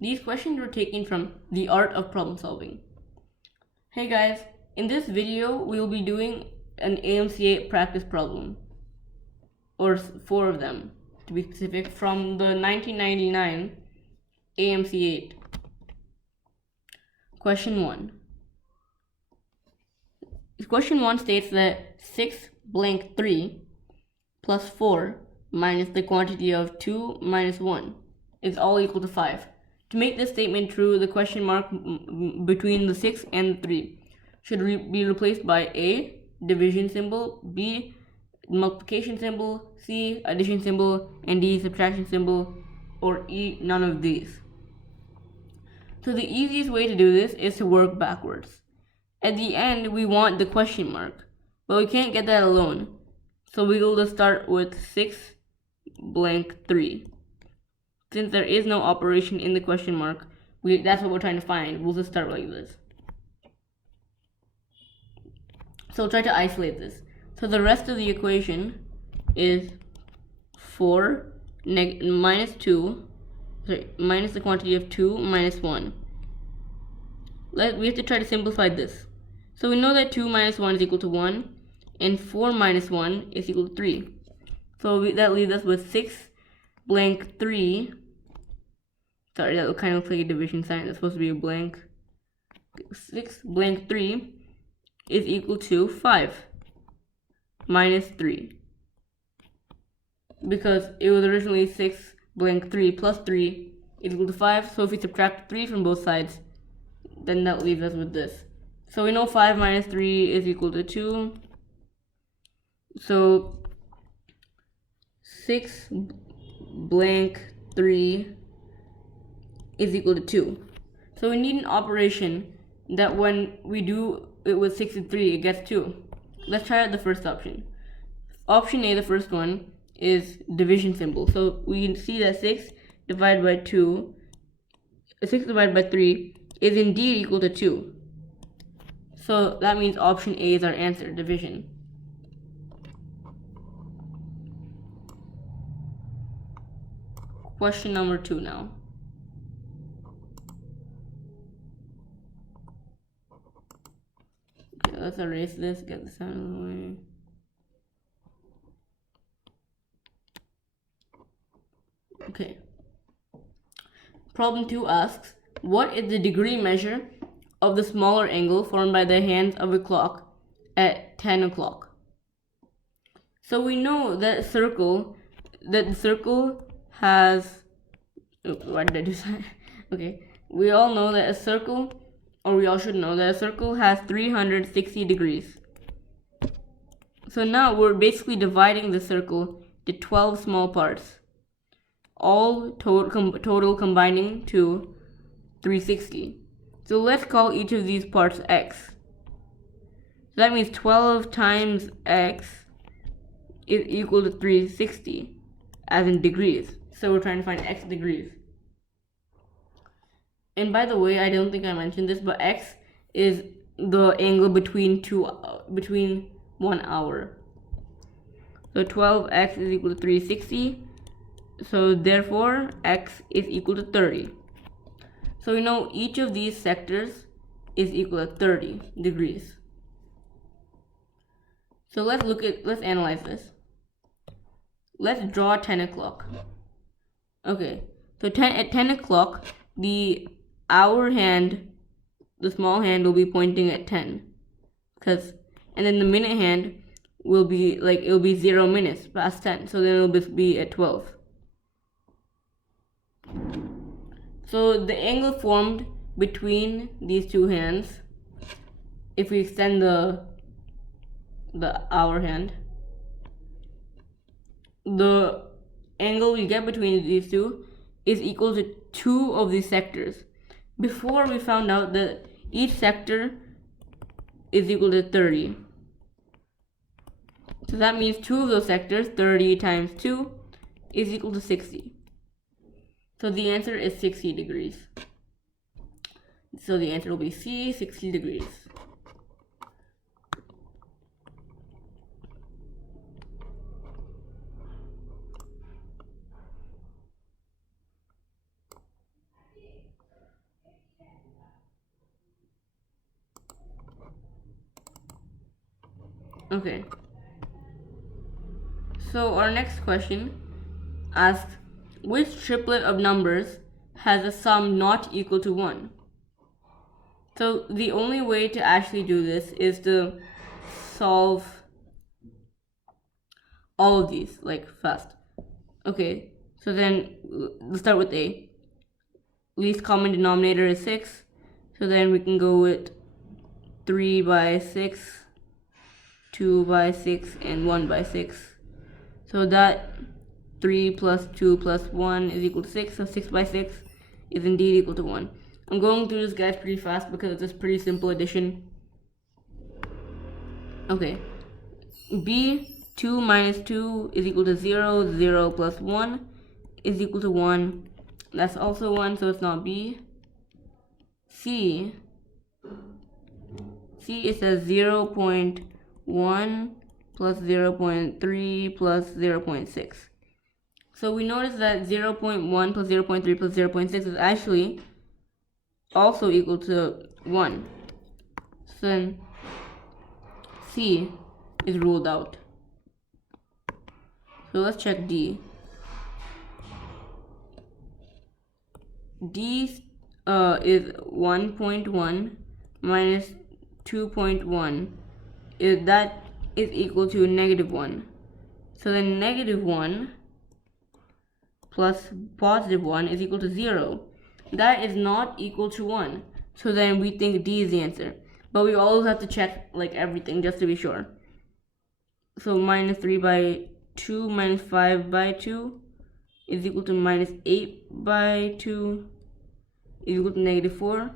These questions were taken from The Art of Problem Solving. Hey guys, in this video we will be doing an AMC practice problem, or 4 of them to be specific, from the 1999 AMC 8. Question 1. Question 1 states that 6 blank 3 plus 4 minus the quantity of 2 minus 1 is all equal to 5. To make this statement true, the question mark between the 6 and the 3 should be replaced by A, division symbol, B, multiplication symbol, C, addition symbol, and D, subtraction symbol, or E, none of these. So the easiest way to do this is to work backwards. At the end, we want the question mark, but we can't get that alone. So we will just start with 6 blank 3. Since there is no operation in the question mark, that's what we're trying to find. We'll just start like this. So we'll try to isolate this. So the rest of the equation is 4 minus the quantity of 2 minus 1. We have to try to simplify this. So we know that 2 minus 1 is equal to 1, and 4 minus 1 is equal to 3. So that leaves us with 6 blank 3. Sorry, that will kind of look like a division sign. That's supposed to be a blank. 6 blank 3 is equal to 5 minus 3. Because it was originally 6 blank 3 plus 3 is equal to 5. So if we subtract 3 from both sides, then that leaves us with this. So we know 5 minus 3 is equal to 2. So 6 blank 3 is equal to 2. So we need an operation that when we do it with 6 and 3, it gets 2. Let's try out the first option. Option A, the first one, is division symbol. So we can see that 6 divided by 3 is indeed equal to 2. So that means option A is our answer, division. Question number 2 now. Okay, let's erase this, get this out of the way. Okay. Problem 2 asks, what is the degree measure of the smaller angle formed by the hands of a clock at 10 o'clock? So we know that the circle has, why did I do that? Okay, we all know that a circle, or we all should know that a circle has 360 degrees. So now we're basically dividing the circle to 12 small parts, all total combining to 360. So let's call each of these parts x. So that means 12 times x is equal to 360, as in degrees. So we're trying to find x degrees. And by the way, I don't think I mentioned this, but x is the angle between 1 hour. So 12x is equal to 360. So therefore, x is equal to 30. So we know each of these sectors is equal to 30 degrees. So let's analyze this. Let's draw 10 o'clock. Okay, so at 10 o'clock, the hour hand, the small hand, will be pointing at 10. And then the minute hand will be it'll be 0 minutes past 10. So then it'll be at 12. So the angle formed between these two hands, if we extend the hour hand, the angle we get between these two is equal to 2 of these sectors. Before, we found out that each sector is equal to 30. So that means 2 of those sectors, 30 times 2, is equal to 60. So the answer is 60 degrees. So the answer will be C, 60 degrees. Okay. So our next question asks, which triplet of numbers has a sum not equal to 1? So the only way to actually do this is to solve all of these, like, fast. Okay, so then let's start with A. Least common denominator is 6. So then we can go with 3 by 6, 2 by 6, and 1 by 6. So that 3 plus 2 plus 1 is equal to 6. So 6 by 6 is indeed equal to 1. I'm going through this, guys, pretty fast because it's just pretty simple addition. Okay. B, 2 minus 2 is equal to 0. 0 plus 1 is equal to 1. That's also 1, so it's not B. C, it says 0.1 plus 0.3 plus 0.6. So we notice that 0.1 plus 0.3 plus 0.6 is actually also equal to 1. So then C is ruled out. So let's check D. D is 1.1 minus 2.1. That is equal to negative 1. So then negative 1 plus positive 1 is equal to 0. That is not equal to 1. So then we think D is the answer. But we always have to check, like, everything just to be sure. So minus 3 by 2 minus 5 by 2 is equal to minus 8 by 2 is equal to negative 4.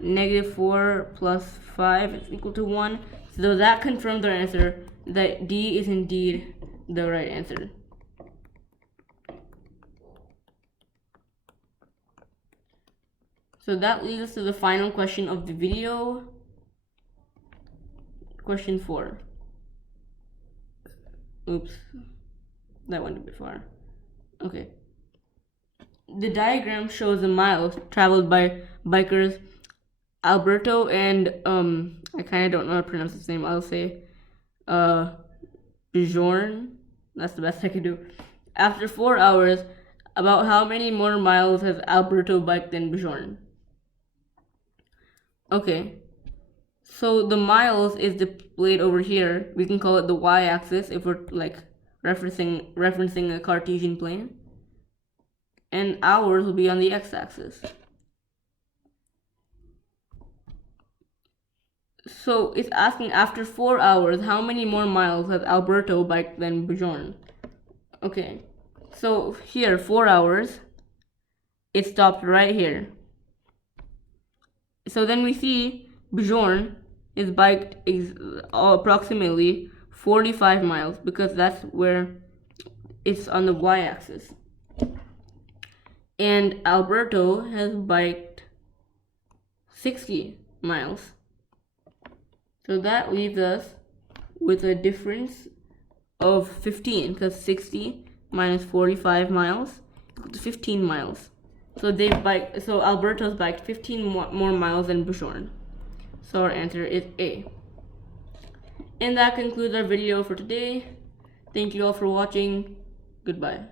Negative 4 plus 5 is equal to 1. So that confirms our answer that D is indeed the right answer. So that leads us to the final question of the video. Question 4. Oops, that went a bit far. Okay. The diagram shows the miles traveled by bikers Alberto and I kind of don't know how to pronounce his name. I'll say Bjorn. That's the best I can do. After 4 hours, about how many more miles has Alberto biked than Bjorn? Okay, so the miles is displayed over here. We can call it the y-axis if we're like referencing a Cartesian plane, and hours will be on the x-axis. So it's asking, after 4 hours, how many more miles has Alberto biked than Bjorn? Okay, so here, 4 hours, it stopped right here. So then we see Bjorn is biked approximately 45 miles because that's where it's on the y-axis. And Alberto has biked 60 miles. So that leaves us with a difference of 15 because 60 minus 45 miles equals to 15 miles. So Alberto's biked 15 more miles than Bjorn. So our answer is A. And that concludes our video for today. Thank you all for watching. Goodbye.